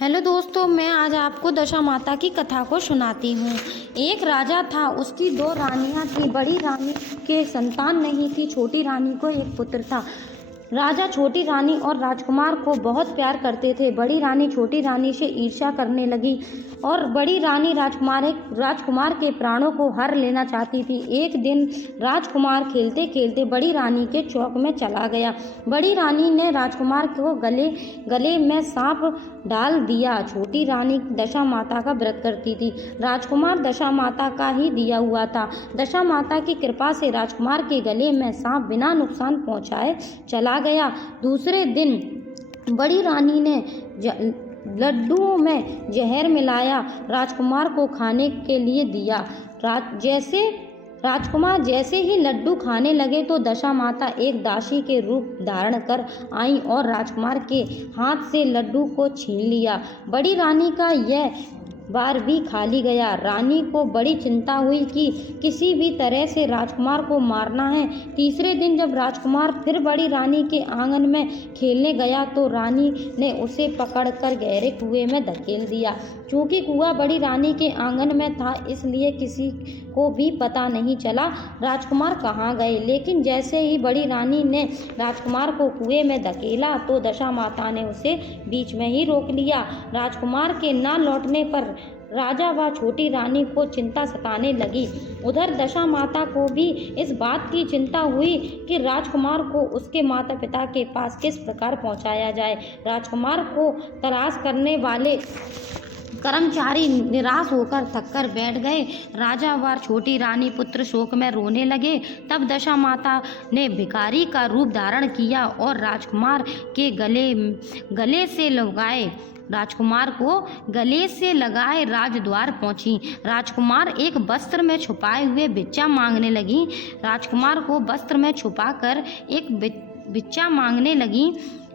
Hello दोस्तों, मैं आज आपको दशा माता की कथा को सुनाती हूँ। एक राजा था, उसकी दो रानियाँ थीं। बड़ी रानी के संतान नहीं थी, छोटी रानी को एक पुत्र था। राजा छोटी रानी और राजकुमार को बहुत प्यार करते थे। बड़ी रानी छोटी रानी से ईर्ष्या करने लगी और बड़ी रानी राजकुमार के प्राणों को हर लेना चाहती थी। एक दिन राजकुमार खेलते खेलते बड़ी रानी के चौक में चला गया। बड़ी रानी ने राजकुमार को गले में सांप डाल दिया। छोटी रानी दशा माता का व्रत करती थी। राजकुमार दशा माता का ही दिया हुआ था। दशा माता की कृपा से राजकुमार के गले में सांप बिना नुकसान पहुंचाए चला गया। दूसरे दिन बड़ी रानी ने लड्डुओं में जहर मिलाया राजकुमार को खाने के लिए दिया। राजकुमार जैसे ही लड्डू खाने लगे तो दशा माता एक दासी के रूप धारण कर आई और राजकुमार के हाथ से लड्डू को छीन लिया। बड़ी रानी का यह बार भी खाली गया। रानी को बड़ी चिंता हुई कि किसी भी तरह से राजकुमार को मारना है। तीसरे दिन जब राजकुमार फिर बड़ी रानी के आंगन में खेलने गया तो रानी ने उसे पकड़कर गहरे कुएं में धकेल दिया। चूंकि कुआं बड़ी रानी के आंगन में था, इसलिए किसी को भी पता नहीं चला राजकुमार कहाँ गए। लेकिन जैसे ही बड़ी रानी ने राजकुमार को कुएं में धकेला तो दशा माता ने उसे बीच में ही रोक लिया। राजकुमार के न लौटने पर राजा व छोटी रानी को चिंता सताने लगी। उधर दशा माता को भी इस बात की चिंता हुई कि राजकुमार को उसके माता पिता के पास किस प्रकार पहुंचाया जाए। राजकुमार को तलाश करने वाले कर्मचारी निराश होकर थककर बैठ गए। राजा व छोटी रानी पुत्र शोक में रोने लगे। तब दशा माता ने भिखारी का रूप धारण किया और राजकुमार के गले से लगाए राजद्वार पहुंची। राजकुमार एक वस्त्र में छुपाए हुए भिक्षा मांगने लगी। राजकुमार को वस्त्र में छुपाकर एक भिक्षा मांगने लगी।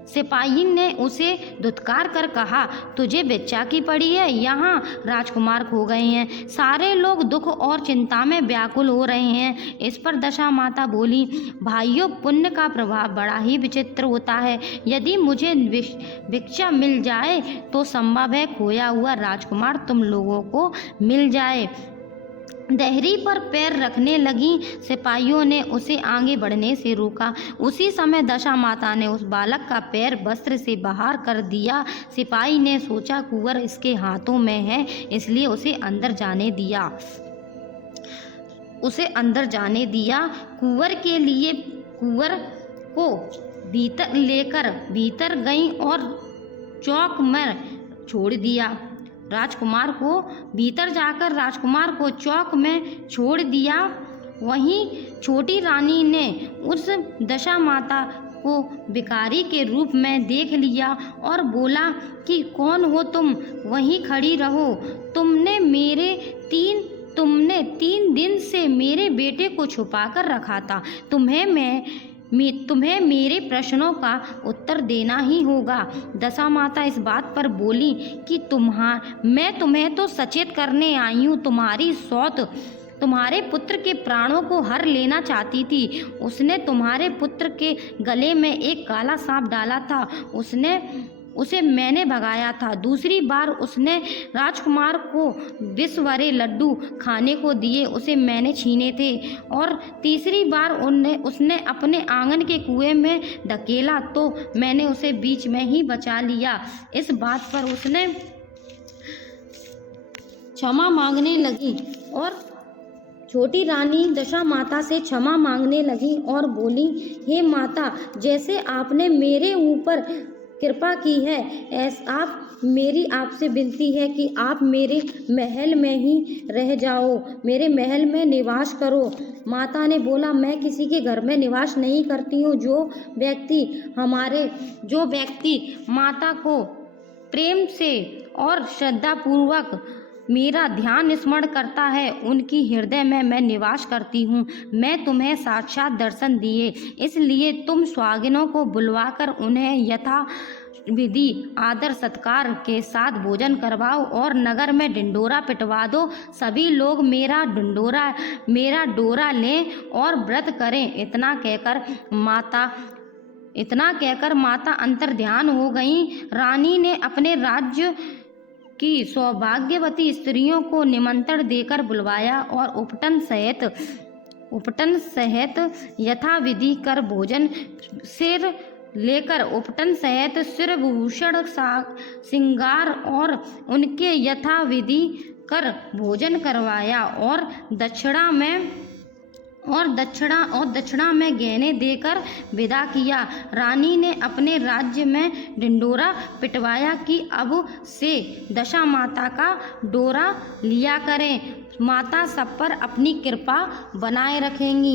सिपाही ने उसे धुतकार कर कहा, तुझे भिक्षा की पड़ी है, यहाँ राजकुमार खो गए हैं। सारे लोग दुख और चिंता में व्याकुल हो रहे हैं। इस पर दशा माता बोली, भाइयों, पुण्य का प्रभाव बड़ा ही विचित्र होता है। यदि मुझे भिक्षा मिल जाए तो संभव है खोया हुआ राजकुमार तुम लोगों को मिल जाए। देहरी पर पैर रखने लगी। सिपाहियों ने उसे आगे बढ़ने से रोका। उसी समय दशा माता ने उस बालक का पैर वस्त्र से बाहर कर दिया। सिपाही ने सोचा कुंवर इसके हाथों में है, इसलिए उसे अंदर जाने दिया। कुंवर को भीतर गई और चौक में छोड़ दिया। राजकुमार को भीतर जाकर राजकुमार को चौक में छोड़ दिया। वहीं छोटी रानी ने उस दशा माता को भिखारी के रूप में देख लिया और बोला कि कौन हो तुम, वहीं खड़ी रहो। तुमने 3 दिन से मेरे बेटे को छुपाकर रखा था। तुम्हें मेरे प्रश्नों का उत्तर देना ही होगा। दशा माता इस बात पर बोली कि मैं तुम्हें तो सचेत करने आई हूँ। तुम्हारी सौत तुम्हारे पुत्र के प्राणों को हर लेना चाहती थी। उसने तुम्हारे पुत्र के गले में एक काला सांप डाला था। उसे मैंने भगाया था। दूसरी बार उसने राजकुमार को विष भरे लड्डू खाने को दिए, उसे मैंने छीने थे। और तीसरी बार उसने अपने आंगन के कुएं में धकेला तो मैंने उसे बीच में ही बचा लिया। इस बात पर उसने क्षमा मांगने लगी और छोटी रानी दशा माता से क्षमा मांगने लगी और बोली, हे माता, जैसे आपने मेरे ऊपर कृपा की है, मेरी आपसे विनती है कि आप मेरे महल में ही रह जाओ, मेरे महल में निवास करो। माता ने बोला, मैं किसी के घर में निवास नहीं करती हूँ। जो व्यक्ति माता को प्रेम से और श्रद्धापूर्वक मेरा ध्यान स्मरण करता है, उनकी हृदय में मैं निवास करती हूँ। मैं तुम्हें साक्षात दर्शन दिए, इसलिए तुम सुहागिनों को बुलवाकर उन्हें यथा विधि आदर सत्कार के साथ भोजन करवाओ और नगर में ढिंढोरा पिटवा दो। सभी लोग मेरा डोरा लें और व्रत करें। इतना कहकर इतना कहकर माता अंतर्ध्यान हो गईं। रानी ने अपने राज्य की सौभाग्यवती स्त्रियों को निमंत्रण देकर बुलवाया और उपटन सहित यथाविधि कर भोजन सिर लेकर उपटन सहित सिरभूषण श्रृंगार और उनके यथाविधि कर भोजन करवाया और दक्षिणा में गहने देकर विदा किया। रानी ने अपने राज्य में ढिंढोरा पिटवाया कि अब से दशा माता का डोरा लिया करें, माता सब पर अपनी कृपा बनाए रखेंगी।